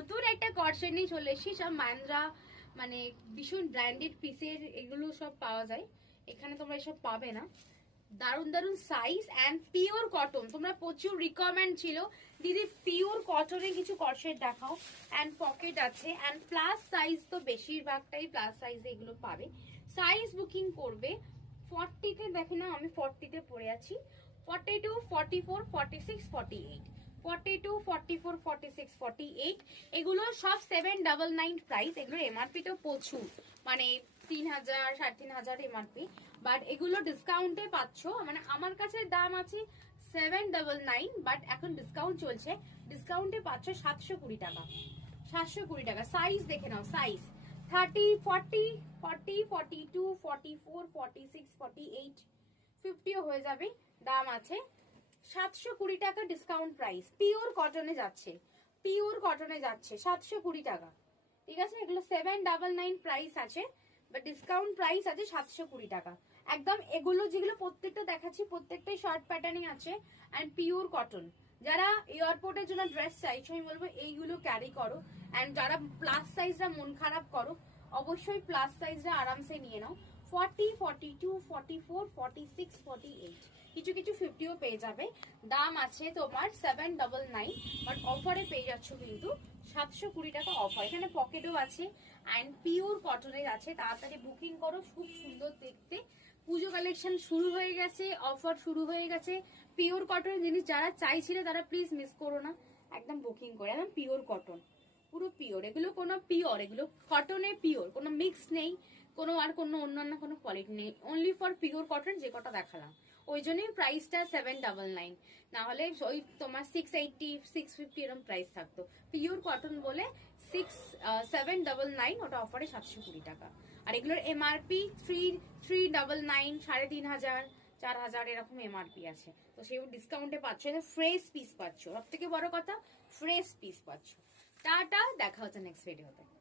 নতুন একটা কর্ডসেট নিয়ে চলে এসেছি। সব মান্দ্রা মানে ভীষণ ব্র্যান্ডেড পিসের এগুলো সব পাওয়া যায়, এখানে তোমরা এসব পাবে না। দারুন দারুন সাইজ অ্যান্ড পিওর কটন, তোমরা প্রচুর রিকমেন্ড ছিল দিদি পিওর কটনে কিছু কর্ডসেট দেখাও। অ্যান্ড পকেট আছে অ্যান্ড প্লাস সাইজ, তো বেশিরভাগটাই প্লাস সাইজে এগুলো পাবে। সাইজ বুকিং করবে 40-তে, দেখে না আমি 40-তে পড়ে আছি, 42, 44, 46, 48, 42, 44, 46, 48, এগুলো সব 799 প্রাইস। এগুলোর এমআরপি তো প্রচুর, মানে 3000, 3500 এমআরপি, বাট এগুলো ডিসকাউন্টে পাচ্ছ। মানে আমার কাছে দাম আছে 799, বাট এখন ডিসকাউন্ট চলছে, ডিসকাউন্টে পাচ্ছ 720 টাকা। 720 টাকা। সাইজ দেখে নাও, সাইজ 30, 40, 40, 42, 44, 46, 48, 50ও হয়ে যাবে। দাম আছে 720 টাকা ডিসকাউন্ট প্রাইস। পিওর কটনে যাচ্ছে, পিওর কটনে যাচ্ছে 720 টাকা, ঠিক আছে। এগুলো 799 প্রাইস আছে, বাট ডিসকাউন্ট প্রাইস আছে 720 টাকা একদম। এগুলো যেগুলো প্রত্যেকটা দেখাচ্ছি প্রত্যেকটাই শর্ট প্যাটার্নিং আছে অ্যান্ড পিওর কটন। যারা এয়ারপোর্টের জন্য ড্রেস চাইছো আমি বলবো এইগুলো ক্যারি করো। অ্যান্ড যারা প্লাস সাইজরা মন খারাপ করো অবশ্যই প্লাস সাইজরা আরামসে নিয়ে নাও। 40, 42, 44, 46, 48, কিছু কিছু 50ও পেয়ে যাবে। দাম আছে তোমার 799, বাট অফারে পেয়ে যাচ্ছ কিন্তু 720 টাকা অফার। এখানে পকেটও আছে অ্যান্ড পিওর কটনের আছে, তাড়াতাড়ি বুকিং করো, খুব সুন্দর দেখতে। পুজো কালেকশন শুরু হয়ে গেছে, অফার শুরু হয়ে গেছে। পিওর কটনের জিনিস যারা চাইছিলে তারা প্লিজ মিস করো না, একদম বুকিং করে। একদম পিওর কটন, পুরো পিওর, এগুলো কোনো পিওর, এগুলো কটনে পিওর, কোনো মিক্স নেই, কোনো আর কোনো অন্যান্য কোনো কোয়ালিটি নেই, অনলি ফর পিওর কটন যে কটা দেখালাম। ওই জন্যই প্রাইসটা 799, না হলে ওই তোমার 680, 650 এরকম প্রাইস থাকতো। পিওর কটন বলে 799, ওটা অফারে 720 টাকা। আর এগুলোর এমআরপি 399, 3500, 4000 এরকম এমআরপি আছে। তো সেই ডিসকাউন্টে পাচ্ছ, ফ্রেশ পিস পাচ্ছ, সব থেকে বড় কথা ফ্রেশ পিস পাচ্ছ। টাটা, দেখা হচ্ছে নেক্সট ভিডিওতে।